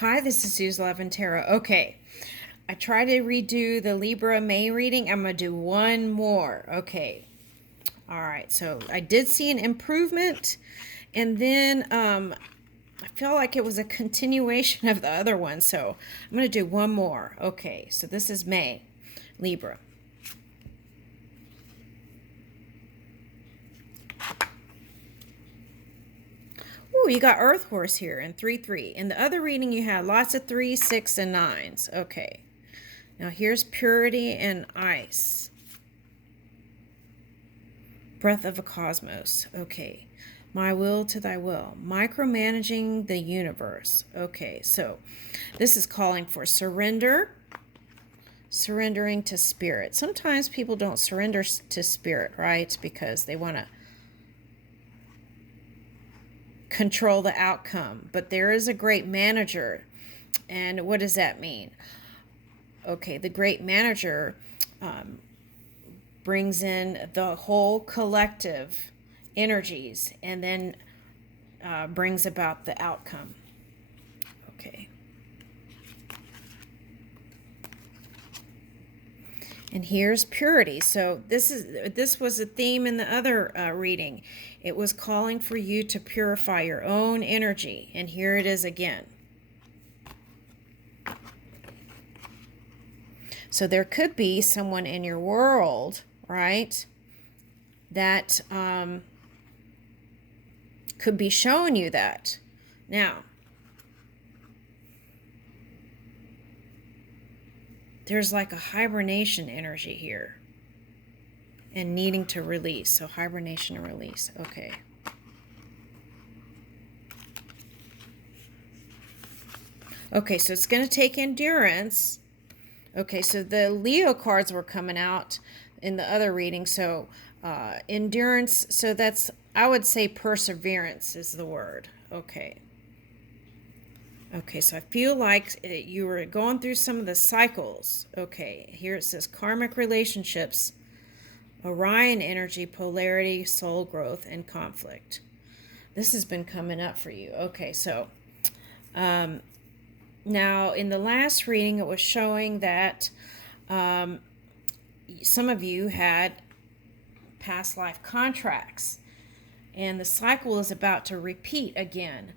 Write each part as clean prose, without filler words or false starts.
Hi, this is Suze Levin Tarot. Okay, I tried to redo the Libra May reading. I'm going to do one more. Okay, all right. So I did see an improvement, and then I feel like it was a continuation of the other one. So I'm going to do one more. Okay, so this is May, Libra. Ooh, you got Earth Horse here in 3-3. In the other reading, you had lots of 3s, 6, and 9s. Okay. Now here's Purity and Ice. Breath of a Cosmos. Okay. My will to thy will. Micromanaging the universe. Okay, so this is calling for surrender. Surrendering to spirit. Sometimes people don't surrender to spirit, right? Because they want to control the outcome. But there is a great manager. And what does that mean? Okay, the great manager brings in the whole collective energies and then brings about the outcome. Okay. And here's purity. So this was a theme in the other reading. It was calling for you to purify your own energy. And here it is again. So there could be someone in your world, right, that could be showing you that. Now, there's like a hibernation energy here and needing to release. So hibernation and release. Okay. Okay, so it's going to take endurance. Okay, so the Leo cards were coming out in the other reading. So endurance, so that's, I would say perseverance is the word. Okay. Okay, so I feel like you were going through some of the cycles. Okay, here it says karmic relationships, Orion energy, polarity, soul growth, and conflict. This has been coming up for you. Okay, so now in the last reading, it was showing that some of you had past life contracts, and the cycle is about to repeat again.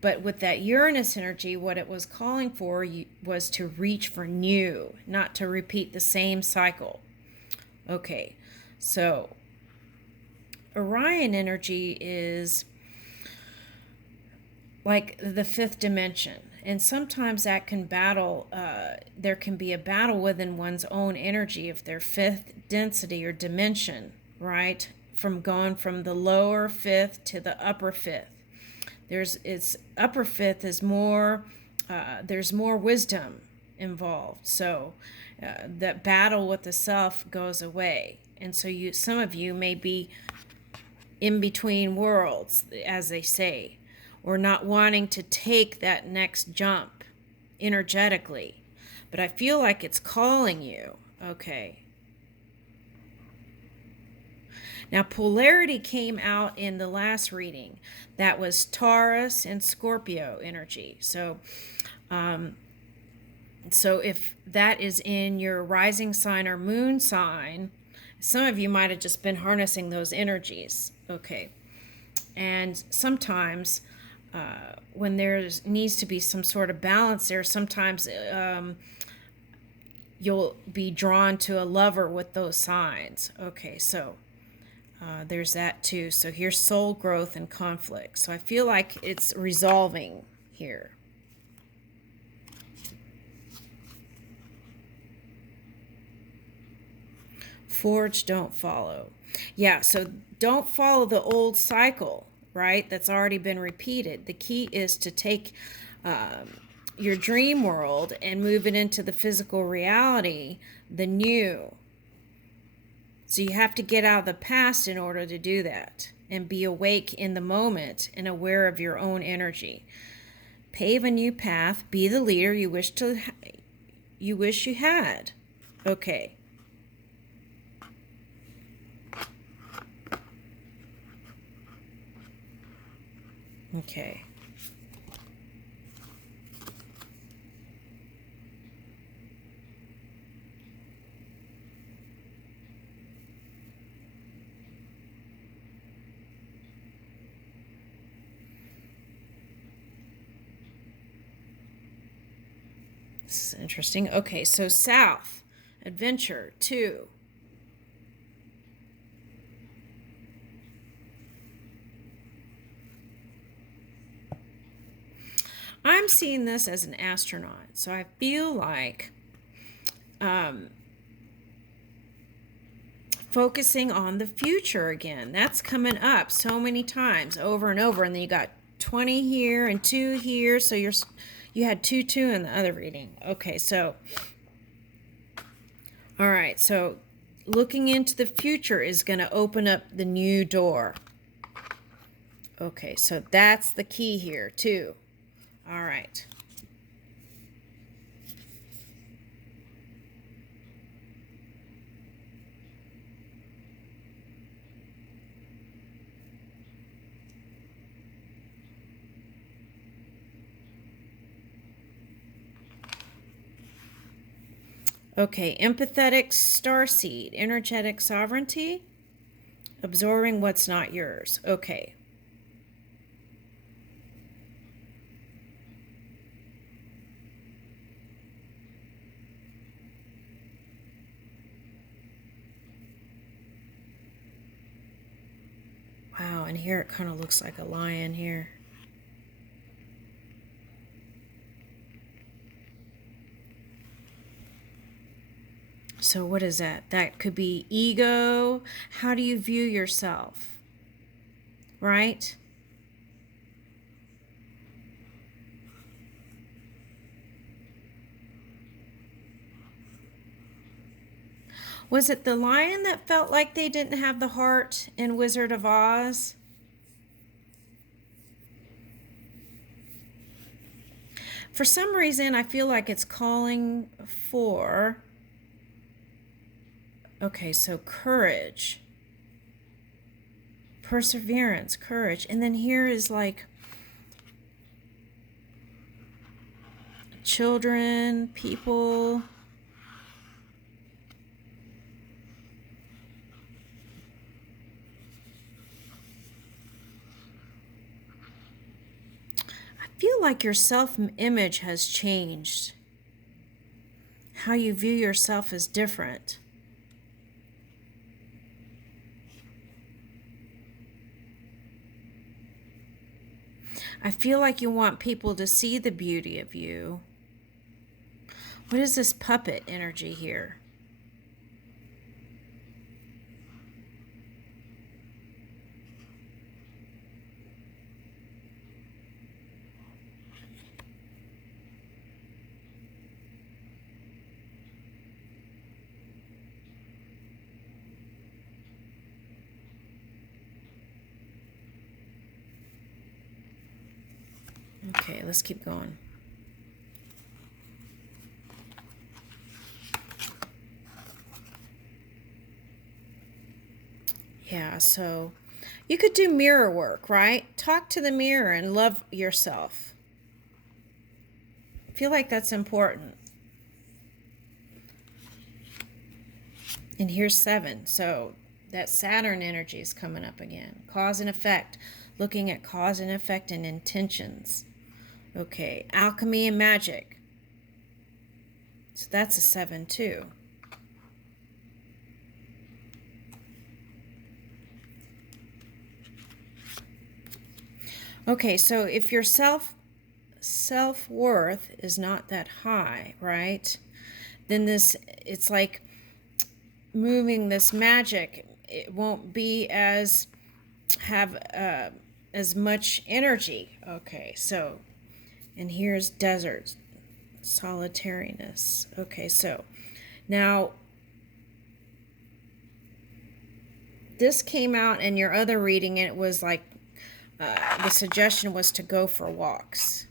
But with that Uranus energy, what it was calling for was to reach for new, not to repeat the same cycle. Okay, so Orion energy is like the fifth dimension. And sometimes that can battle, there can be a battle within one's own energy if their fifth density or dimension, right? From going from the lower fifth to the upper fifth. It's upper fifth is more, there's more wisdom involved. So that battle with the self goes away. And so some of you may be in between worlds, as they say, or not wanting to take that next jump energetically. But I feel like it's calling you. Okay. Now, polarity came out in the last reading. That was Taurus and Scorpio energy. So if that is in your rising sign or moon sign, some of you might have just been harnessing those energies. Okay. And sometimes when there needs to be some sort of balance there, sometimes you'll be drawn to a lover with those signs. Okay, so there's that too. So here's soul growth and conflict. So I feel like it's resolving here. Forge, don't follow. Yeah, so don't follow the old cycle, right? That's already been repeated. The key is to take your dream world and move it into the physical reality, the new. So you have to get out of the past in order to do that and be awake in the moment and aware of your own energy. Pave a new path, be the leader you wish you had. Okay. Okay. This is interesting. Okay, so south, adventure, 2. I'm seeing this as an astronaut, so I feel like focusing on the future again. That's coming up so many times over and over, and then you got 20 here and 2 here, so you had 2 in the other reading. Okay, so all right, so looking into the future is going to open up the new door. Okay, so that's the key here, too. All right. Okay, empathetic starseed, energetic sovereignty, absorbing what's not yours. Okay. Wow, and here it kind of looks like a lion here. So what is that? That could be ego. How do you view yourself? Right? Was it the lion that felt like they didn't have the heart in Wizard of Oz? For some reason, I feel like it's calling for... Okay, so courage, perseverance, courage. And then here is like children, people. I feel like your self-image has changed. How you view yourself is different. I feel like you want people to see the beauty of you. What is this puppet energy here? Okay, let's keep going. Yeah, so you could do mirror work, right? Talk to the mirror and love yourself. I feel like that's important. And here's 7. So that Saturn energy is coming up again. Cause and effect. Looking at cause and effect and intentions. Okay, alchemy and magic. So that's a 7 too. Okay, so if your self-worth is not that high, right? Then it's like moving this magic. It won't be as much energy. Okay, so, and here's desert, solitariness. Okay, so now this came out in your other reading, and it was like the suggestion was to go for walks.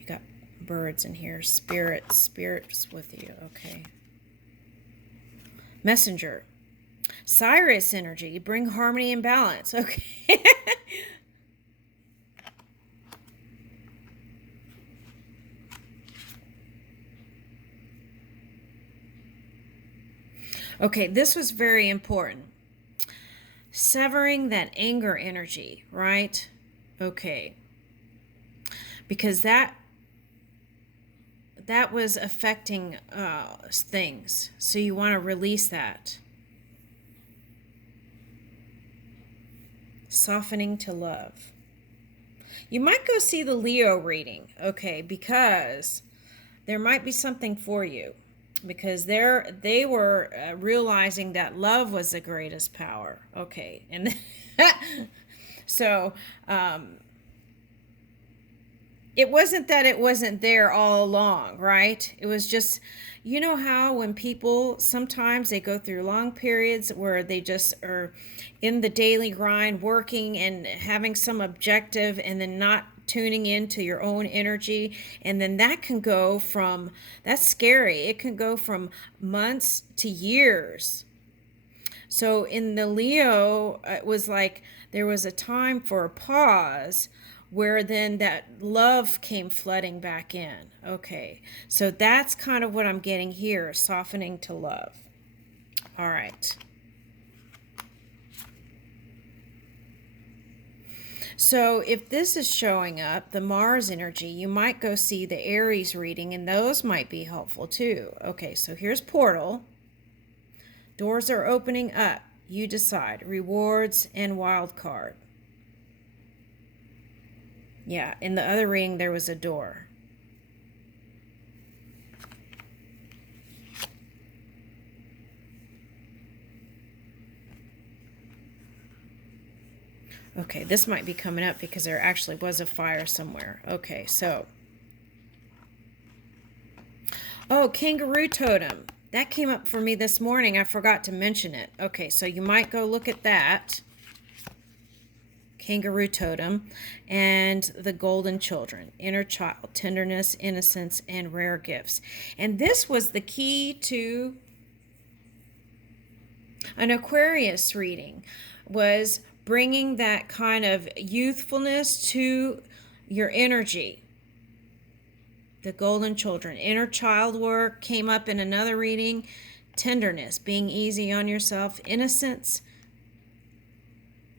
You got birds in here. Spirits with you. Okay. Messenger. Cyrus energy. Bring harmony and balance. Okay. Okay, this was very important. Severing that anger energy, right? Okay. because that was affecting things. So you want to release that. Softening to love. You might go see the Leo reading, okay, because there might be something for you. Because they were realizing that love was the greatest power. Okay, and so it wasn't that it wasn't there all along, right? It was just, you know how when people sometimes they go through long periods where they just are in the daily grind, working and having some objective, and then not tuning into your own energy, and then that can go from, that's scary, it can go from months to years. So in the Leo, it was like there was a time for a pause where then that love came flooding back in. Okay, so that's kind of what I'm getting here, softening to love. All right. So if this is showing up, the Mars energy, you might go see the Aries reading, and those might be helpful too. Okay, so here's portal. Doors are opening up. You decide. Rewards and wild card. Yeah, in the other reading, there was a door. Okay, this might be coming up because there actually was a fire somewhere. Okay, so. Oh, kangaroo totem. That came up for me this morning. I forgot to mention it. Okay, so you might go look at that. Kangaroo totem. And the golden children. Inner child, tenderness, innocence, and rare gifts. And this was the key to an Aquarius reading, was bringing that kind of youthfulness to your energy. The golden children. Inner child work came up in another reading. Tenderness, being easy on yourself. Innocence.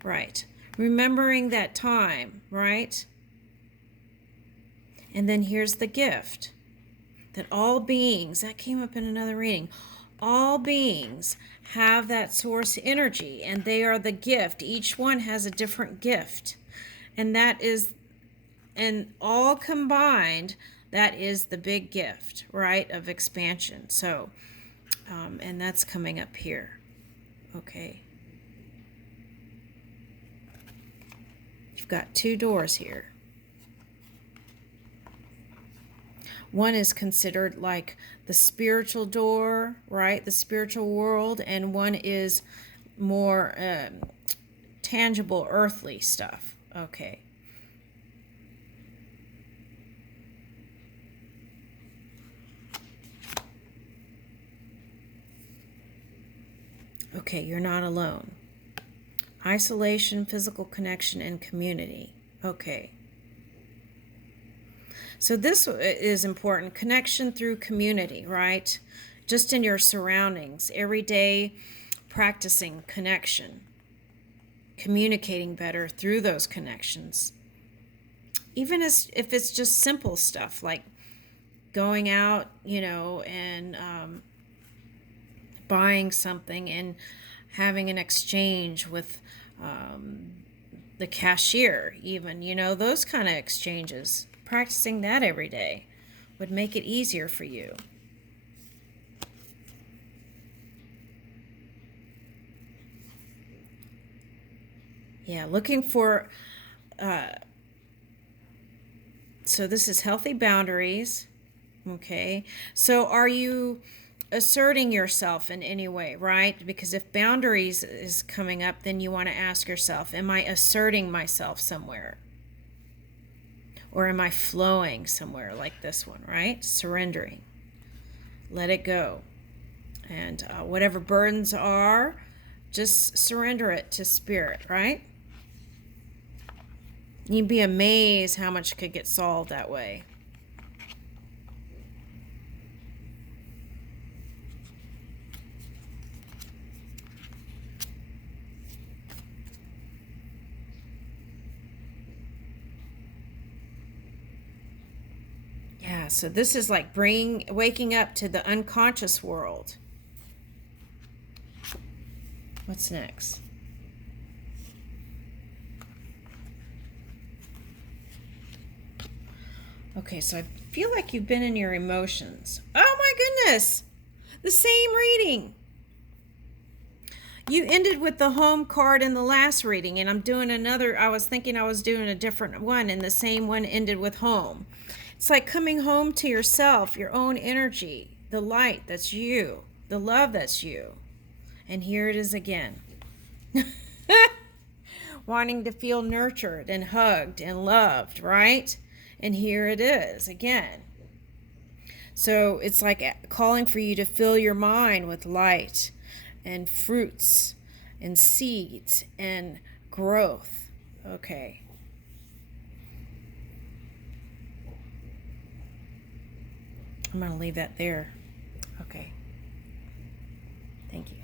Right. Remembering that time, right? And then here's the gift. That all beings, that came up in another reading. All beings have that source energy, and they are the gift. Each one has a different gift. And that is, and all combined, that is the big gift, right, of expansion. So, and that's coming up here. Okay. You've got two doors here. One is considered like the spiritual door, right? The spiritual world. And one is more tangible, earthly stuff. Okay. Okay, you're not alone. Isolation, physical connection, and community. Okay. So this is important. Connection through community, right? Just in your surroundings. Every day practicing connection. Communicating better through those connections. Even if it's just simple stuff like going out, and buying something and having an exchange with the cashier even, those kind of exchanges. Practicing that every day would make it easier for you. Yeah, looking for, so this is healthy boundaries, okay? So are you asserting yourself in any way, right? Because if boundaries is coming up, then you want to ask yourself, am I asserting myself somewhere? Or am I flowing somewhere like this one, right? Surrendering. Let it go. And whatever burdens are, just surrender it to spirit, right? You'd be amazed how much could get solved that way. Yeah, so this is like waking up to the unconscious world. What's next? Okay, so I feel like you've been in your emotions. Oh my goodness! The same reading. You ended with the home card in the last reading, and I'm doing another. I was thinking I was doing a different one, and the same one ended with home. It's like coming home to yourself, your own energy, the light that's you, the love that's you. And here it is again. Wanting to feel nurtured and hugged and loved, right? And here it is again. So it's like calling for you to fill your mind with light and fruits and seeds and growth. Okay. I'm going to leave that there. Okay. Thank you.